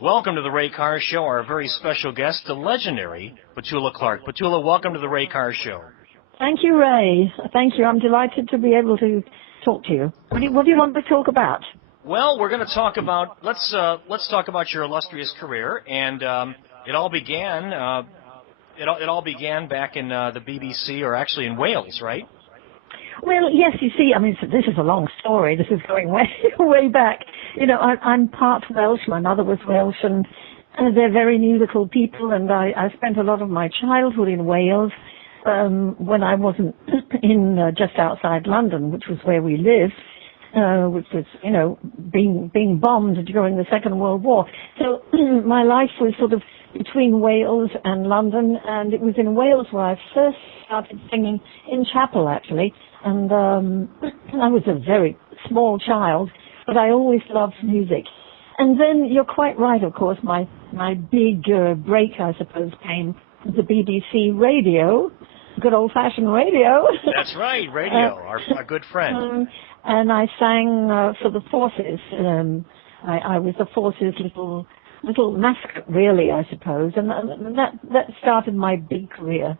Welcome to the Ray Carr Show. Our very special guest, the legendary Petula Clark. Petula, welcome to the Ray Carr Show. Thank you, Ray. Thank you. I'm delighted to be able to talk to you. What do you want to talk about? Well, we're going to talk about let's talk about your illustrious career, and it all began back in the BBC, or actually in Wales, right? Well, yes. You see, I mean, this is a long story. This is going way, way back. You know, I'm part Welsh. My mother was Welsh, and they're very musical people. And I spent a lot of my childhood in Wales when I wasn't in just outside London, which was where we lived. Which was, you know, being bombed during the Second World War. So my life was sort of between Wales and London, and it was in Wales where I first started singing in chapel, actually. And I was a very small child, but I always loved music. And then you're quite right, of course, my big break, I suppose, came with the BBC radio, good old-fashioned radio. That's right, radio, our good friend. And I sang for the Forces. I was the Forces' little mascot, really, I suppose, and that started my big career.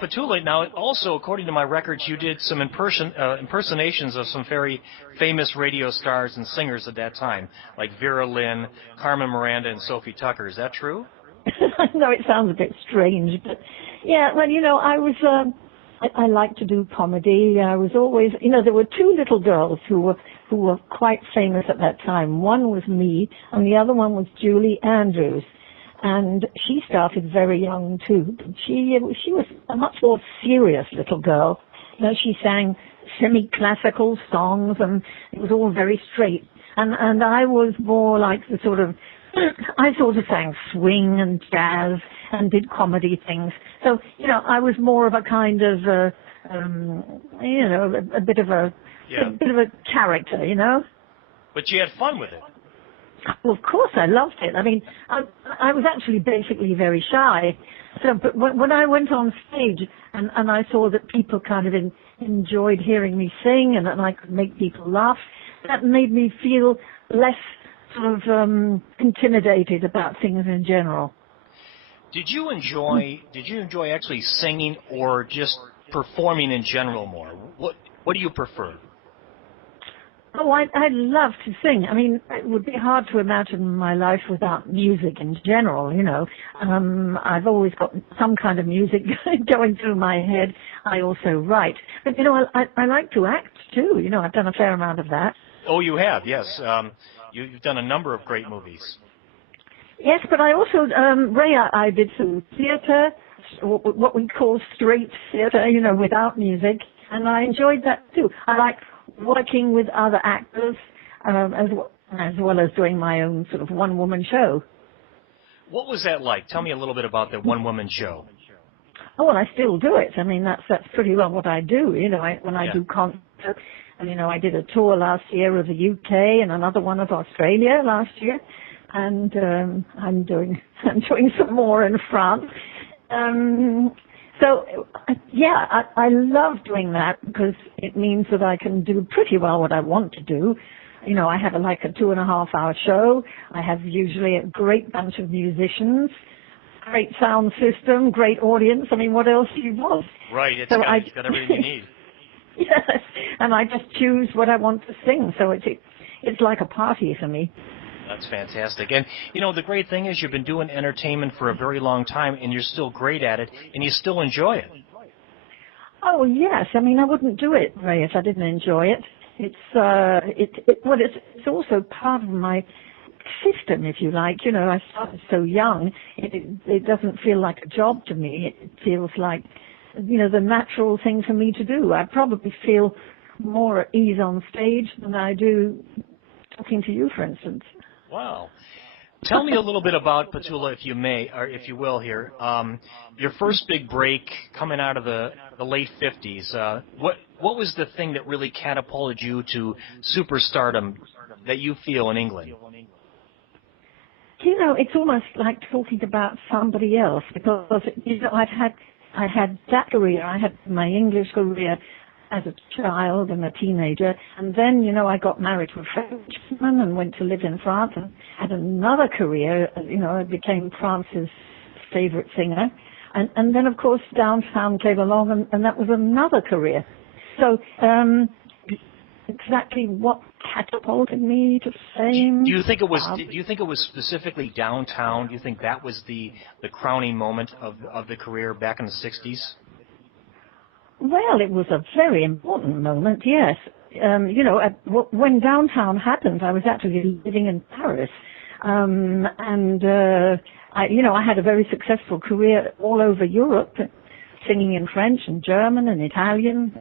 Petula, now also, according to my records, you did some impersonations of some very famous radio stars and singers at that time, like Vera Lynn, Carmen Miranda, and Sophie Tucker. Is that true? I know it sounds a bit strange, but yeah, well, you know, I like to do comedy. I was always, you know, there were two little girls who were quite famous at that time. One was me, and the other one was Julie Andrews. And she started very young too. She was a much more serious little girl. You know, she sang semi-classical songs, and it was all very straight. And I was more like the sort of, I sort of sang swing and jazz and did comedy things. So, you know, I was more of a kind of, you know, a bit of a character, you know. But you had fun with it. Well, of course, I loved it. I mean, I was actually basically very shy. So, but when I went on stage and I saw that people kind of enjoyed hearing me sing and that I could make people laugh, that made me feel less sort of intimidated about things in general. Did you enjoy actually singing or just performing in general more? What do you prefer? Oh, I love to sing. I mean, it would be hard to imagine my life without music in general, you know. I've always got some kind of music going through my head. I also write. But, you know, I like to act, too. You know, I've done a fair amount of that. Oh, you have, yes. You've done a number of great movies. Yes, but I also, Ray, I did some theater, what we call straight theater, you know, without music, and I enjoyed that, too. I like working with other actors, as well as doing my own sort of one-woman show. What was that like? Tell me a little bit about that one-woman show. Oh, well, I still do it. I mean, that's pretty well what I do. You know, when I do concerts, and, you know, I did a tour last year of the UK and another one of Australia last year, and I'm doing some more in France. So, yeah, I love doing that because it means that I can do pretty well what I want to do. You know, I have a 2.5-hour show. I have usually a great bunch of musicians, great sound system, great audience. I mean, what else do you want? Right, it's got everything you need. Yes, and I just choose what I want to sing. So it's like a party for me. That's fantastic. And, you know, the great thing is you've been doing entertainment for a very long time, and you're still great at it, and you still enjoy it. Oh, yes. I mean, I wouldn't do it, Ray, if I didn't enjoy it. It's also part of my system, if you like. You know, I started so young, it doesn't feel like a job to me. It feels like, you know, the natural thing for me to do. I probably feel more at ease on stage than I do talking to you, for instance. Wow. Tell me a little bit about Petula, if you may, or if you will here. Your first big break coming out of the late 50s. What was the thing that really catapulted you to superstardom that you feel in England? You know, it's almost like talking about somebody else because, you know, I had that career, I had my English career, as a child and a teenager. And then, I got married to a Frenchman and went to live in France and had another career. I became France's favorite singer. And then, of course, Downtown came along, and that was another career. So exactly what catapulted me to fame? Do you think it was specifically Downtown? Do you think that was the crowning moment of the career back in the 60s? Well, it was a very important moment, yes. When Downtown happened, I was actually living in Paris. I had a very successful career all over Europe, singing in French and German and Italian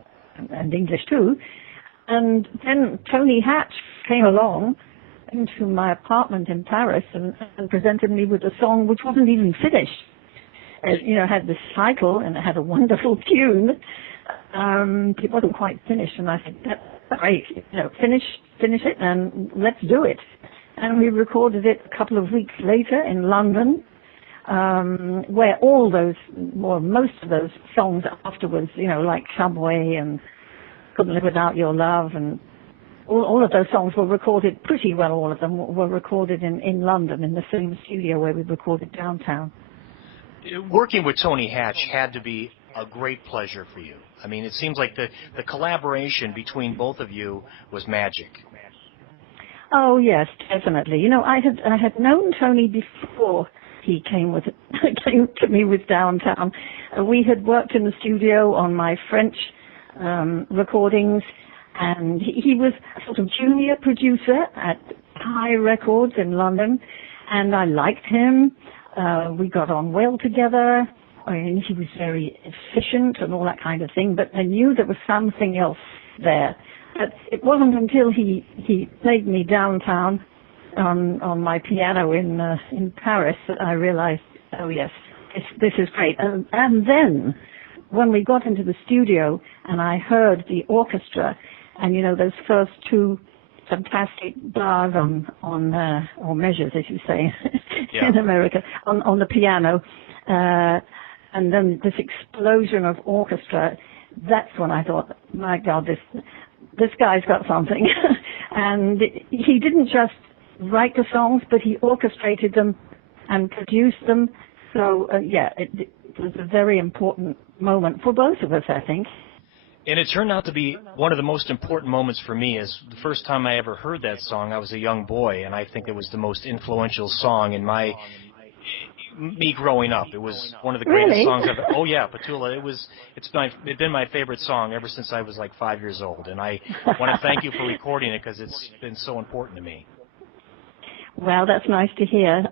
and English too. And then Tony Hatch came along into my apartment in Paris and presented me with a song which wasn't even finished. It had this title and it had a wonderful tune. It wasn't quite finished, and I said, "That's great. Finish it and let's do it." And we recorded it a couple of weeks later in London, where most of those songs afterwards, like Subway and Couldn't Live Without Your Love, and all of those songs were recorded pretty well. All of them were recorded in London in the same studio where we recorded Downtown. Working with Tony Hatch had to be a great pleasure for you. I mean, it seems like the collaboration between both of you was magic. Oh yes, definitely. I had known Tony before he came to me with Downtown. We had worked in the studio on my French recordings, and he was a sort of junior producer at High Records in London, and I liked him. We got on well together. I mean, he was very efficient and all that kind of thing, but I knew there was something else there. But it wasn't until he played me Downtown on my piano in Paris that I realized, oh yes, this is great. And then when we got into the studio and I heard the orchestra and those first two fantastic bars or measures, as you say in America, on the piano, and then this explosion of orchestra, that's when I thought, my God, this guy's got something. And he didn't just write the songs, but he orchestrated them and produced them. So, it was a very important moment for both of us, I think. And it turned out to be one of the most important moments for me. Is the first time I ever heard that song, I was a young boy, and I think it was the most influential song in me growing up. It was one of the greatest songs ever. Oh yeah, Petula. It's been my favorite song ever since I was like 5 years old, and I want to thank you for recording it because it's been so important to me. Well, that's nice to hear.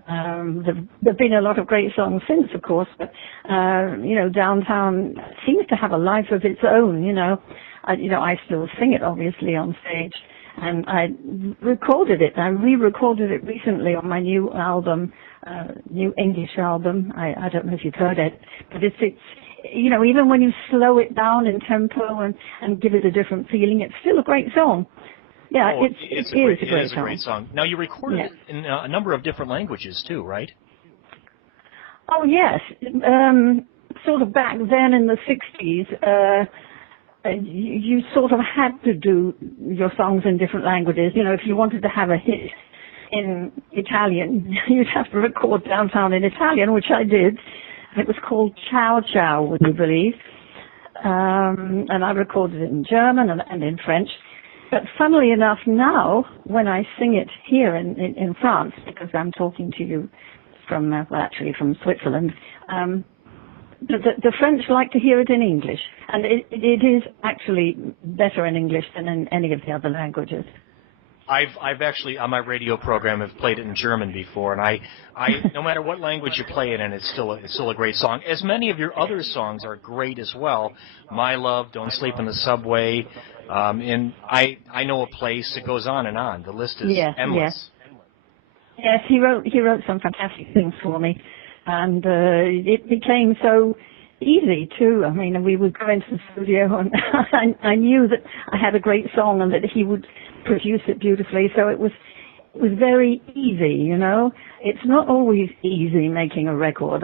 There've been a lot of great songs since, of course, but Downtown seems to have a life of its own. I still sing it obviously on stage, and I recorded it. I re-recorded it recently on my new album, new English album. I don't know if you've heard it, but it's even when you slow it down in tempo and give it a different feeling, it's still a great song. Yeah, it is a great song. Now, you recorded it in a number of different languages, too, right? Oh, yes. Sort of back then in the 60s, you sort of had to do your songs in different languages. If you wanted to have a hit in Italian, you'd have to record Downtown in Italian, which I did. It was called Ciao Ciao, would you believe? And I recorded it in German and in French. But funnily enough, now, when I sing it here in France, because I'm talking to you from Switzerland, the French like to hear it in English. And it is actually better in English than in any of the other languages. I've actually, on my radio program, have played it in German before, and I no matter what language you play it in, it's still a great song. As many of your other songs are great as well. My Love, Don't Sleep in the Subway, and I Know a Place. It goes on and on. The list is endless. Yes, he wrote some fantastic things for me, and it became so easy too. I mean, we would go into the studio, and I knew that I had a great song and that he would produce it beautifully. So it was was very easy, you know. It's not always easy making a record.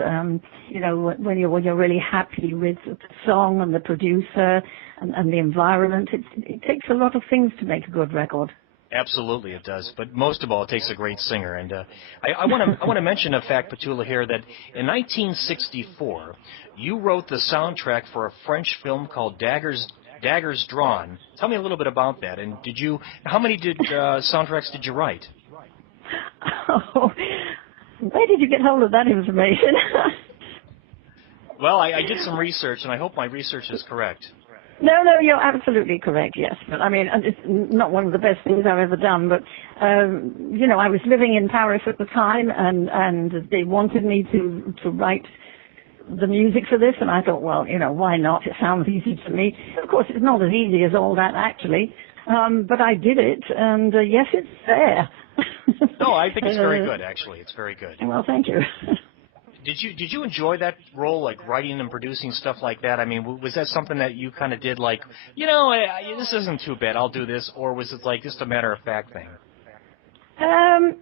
You know, when you're really happy with the song and the producer and the environment, it takes a lot of things to make a good record. Absolutely, it does. But most of all, it takes a great singer. And I want to mention a fact, Petula, here that in 1964, you wrote the soundtrack for a French film called Daggers Drawn. Tell me a little bit about that. And how many soundtracks did you write? Oh, where did you get hold of that information? Well, I did some research, and I hope my research is correct. No, you're absolutely correct, yes. But I mean, it's not one of the best things I've ever done, but, you know, I was living in Paris at the time, and they wanted me to write the music for this, and I thought, well, you know, why not? It sounds easy to me. Of course, it's not as easy as all that, actually, but I did it, and yes, it's there. No, I think it's very good, actually. It's very good. Well, thank you. Did you enjoy that role, like writing and producing stuff like that? I mean, was that something that you kind of did, like, you know, this isn't too bad, I'll do this, or was it like just a matter-of-fact thing?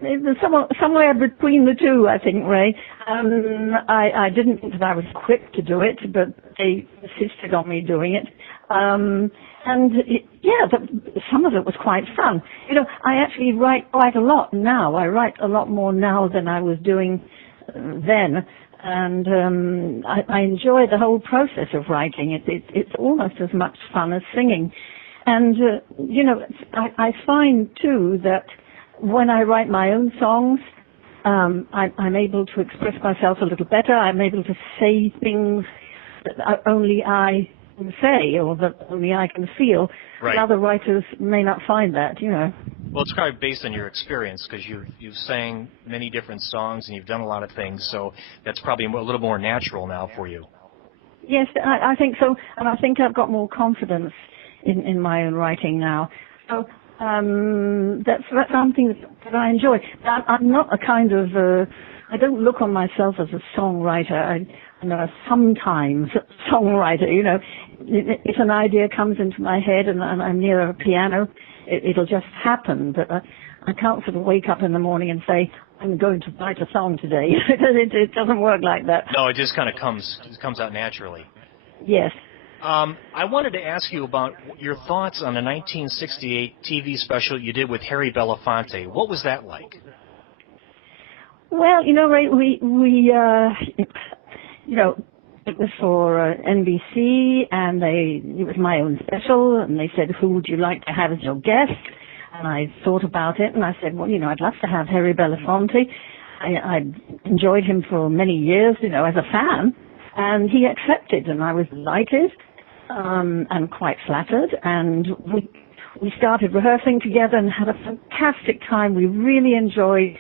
It was somewhere between the two, I think, Ray. I didn't think that I was equipped to do it, but they insisted on me doing it. Some of it was quite fun. You know, I actually write quite a lot now. I write a lot more now than I was doing then, and I enjoy the whole process of writing. It's almost as much fun as singing. And, you know, I find, too, that when I write my own songs, I'm able to express myself a little better. I'm able to say things that only I can say or that only I can feel. Right. Other writers may not find that, you know. Well, it's kind of based on your experience because you've sang many different songs and you've done a lot of things, so that's probably a little more natural now for you. Yes, I think so, and I think I've got more confidence in my own writing now. So that's something that I enjoy. I'm not a kind of, I don't look on myself as a songwriter. I'm a sometimes songwriter, you know. If an idea comes into my head and I'm near a piano, it'll just happen. But I can't sort of wake up in the morning and say, I'm going to write a song today. It doesn't work like that. No, it just kind of comes out naturally. Yes. I wanted to ask you about your thoughts on the 1968 TV special you did with Harry Belafonte. What was that like? Well, you know, Ray, you know, it was for NBC, and it was my own special, and they said, who would you like to have as your guest? And I thought about it, and I said, well, you know, I'd love to have Harry Belafonte. I enjoyed him for many years, you know, as a fan, and he accepted, and I was delighted and quite flattered, and we started rehearsing together and had a fantastic time. We really enjoyed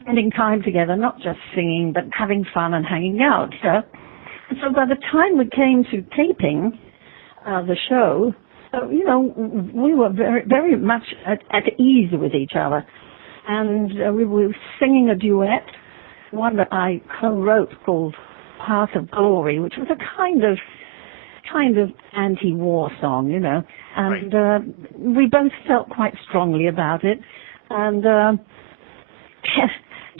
spending time together, not just singing, but having fun and hanging out. So by the time we came to taping the show, you know, we were very, very much at ease with each other. And we were singing a duet, one that I co-wrote called Path of Glory, which was a kind of anti-war song, you know. And we both felt quite strongly about it. And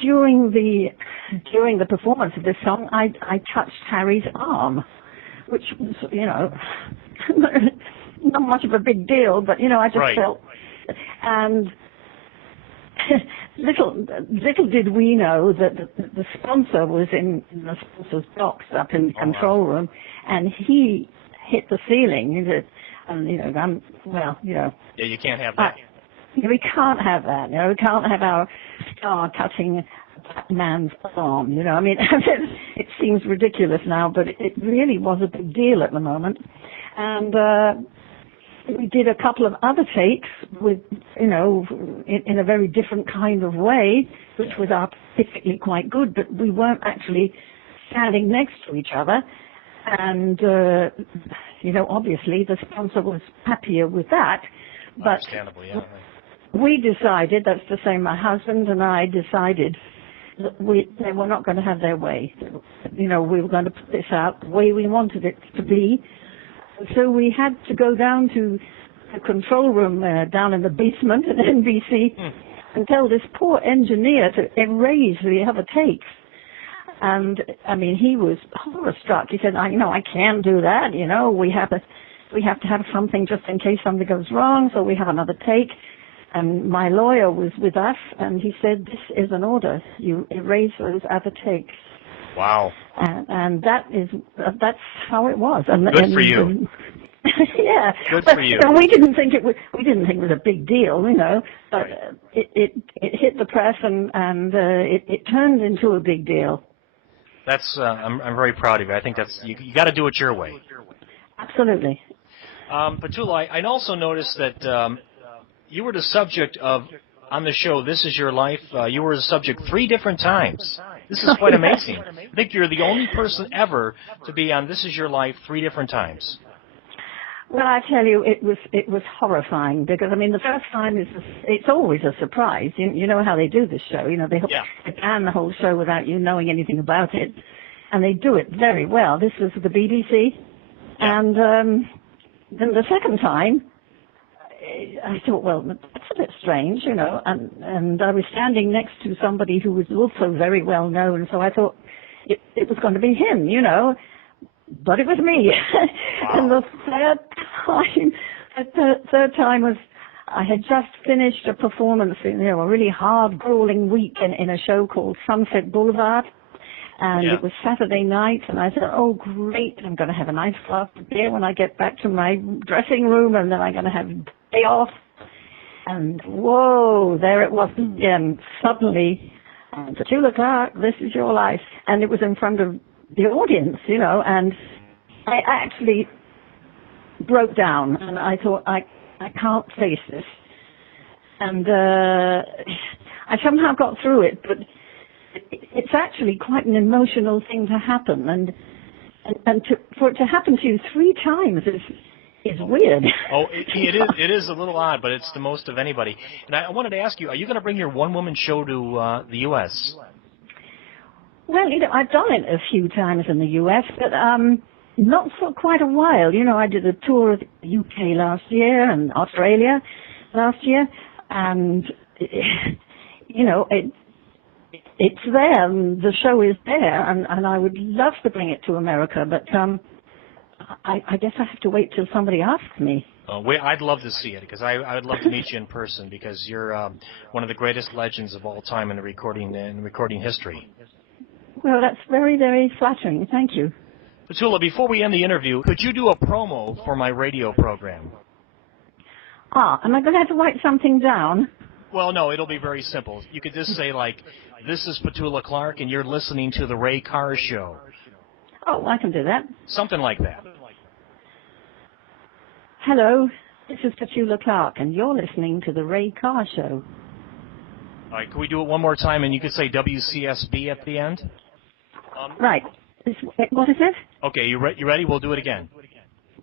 during the performance of this song, I touched Harry's arm, which was, you know, not much of a big deal, but, you know, I just felt, and little did we know that the sponsor was in the sponsor's box up in the control room, and he hit the ceiling, and, you know, yeah, you can't have that. We can't have that, you know. We can't have our star touching that man's arm, you know. I mean, it seems ridiculous now, but it really was a big deal at the moment. And we did a couple of other takes with, you know, in a very different kind of way, which was artistically quite good, but we weren't actually standing next to each other. And, you know, obviously the sponsor was happier with that. But understandably, yeah. we decided, that's to say my husband and I decided that they were not going to have their way. You know, we were going to put this out the way we wanted it to be. So we had to go down to the control room down in the basement at NBC and tell this poor engineer to erase the other takes. And I mean, he was horror-struck. He said, I can't do that. We have to have something just in case something goes wrong, so we have another take. And my lawyer was with us, and he said, this is an order. You erase those other takes. Wow. And that's how it was. Good for you. Yeah. Good for you. We didn't think it was a big deal, but right. It hit the press, and it turned into a big deal. That's I'm very proud of you. I think that's you got to do it your way. Absolutely. Petula, I also noticed that you were the subject of, on the show, This Is Your Life, you were the subject 3 different times. This is quite amazing. I think you're the only person ever to be on This Is Your Life 3 different times. Well, I tell you, it was horrifying because, the first time it's always a surprise. You know how they do this show. They plan the whole show without you knowing anything about it, and they do it very well. This was the BBC, and then the second time, I thought, well, that's a bit strange, and I was standing next to somebody who was also very well known, so I thought it was going to be him, but it was me. Wow. And the third time was I had just finished a performance, a really hard, grueling week in a show called Sunset Boulevard. And it was Saturday night, and I said, oh, great, I'm going to have a nice glass of beer when I get back to my dressing room, and then I'm going to have a day off. And, whoa, there it was again. Suddenly, Petula Clark, This Is Your Life. And it was in front of the audience, and I actually broke down, and I thought, I can't face this. And I somehow got through it, but it's actually quite an emotional thing to happen, and for it to happen to you 3 times is weird. Oh, it is a little odd, but it's the most of anybody. And I wanted to ask you, are you going to bring your one-woman show to the U.S.? Well, I've done it a few times in the U.S., but not for quite a while. I did a tour of the UK last year and Australia last year, and it's there, and the show is there, and I would love to bring it to America, but I guess I have to wait till somebody asks me. I'd love to see it, because I would love to meet you in person, because you're one of the greatest legends of all time in the recording history. Well, that's very, very flattering. Thank you. Petula, before we end the interview, could you do a promo for my radio program? Am I going to have to write something down? Well, no, it'll be very simple. You could just say, this is Petula Clark, and you're listening to The Ray Carr Show. Oh, I can do that. Something like that. Hello, this is Petula Clark, and you're listening to The Ray Carr Show. All right, can we do it one more time, and you could say WCSB at the end? Right. What is it? Okay, you ready? We'll do it again.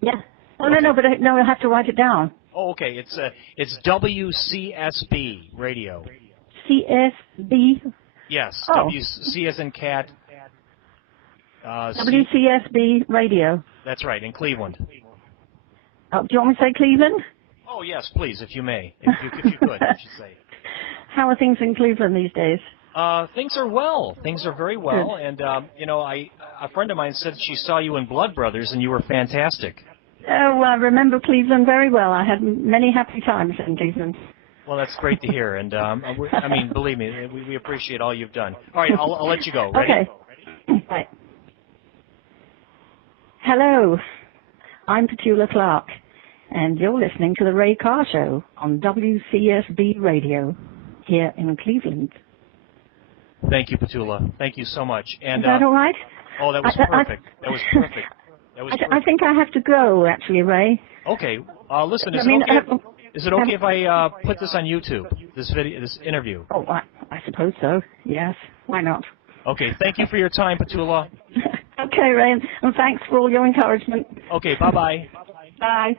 Yeah. Oh, no, but I have to write it down. Oh, okay. It's WCSB radio. CSB? Yes. Oh. C as in cat. WCSB radio. That's right, in Cleveland. Do you want me to say Cleveland? Oh, yes, please, if you may. If you could, I should say. How are things in Cleveland these days? Things are well. Things are very well. Good. And, a friend of mine said she saw you in Blood Brothers, and you were fantastic. Oh, I remember Cleveland very well. I had many happy times in Cleveland. Well, that's great to hear. And, believe me, we appreciate all you've done. All right, I'll let you go. Ready? Okay. Right. Hello, I'm Petula Clark, and you're listening to The Ray Carr Show on WCSB Radio here in Cleveland. Thank you, Petula. Thank you so much. And, is that all right? Oh, that was perfect. That was perfect. I think I have to go, actually, Ray. Okay. Listen, is it okay if I put this on YouTube, this interview? Oh, I suppose so. Yes. Why not? Okay. Thank you for your time, Petula. Okay, Ray, and thanks for all your encouragement. Okay. Bye-bye. Bye.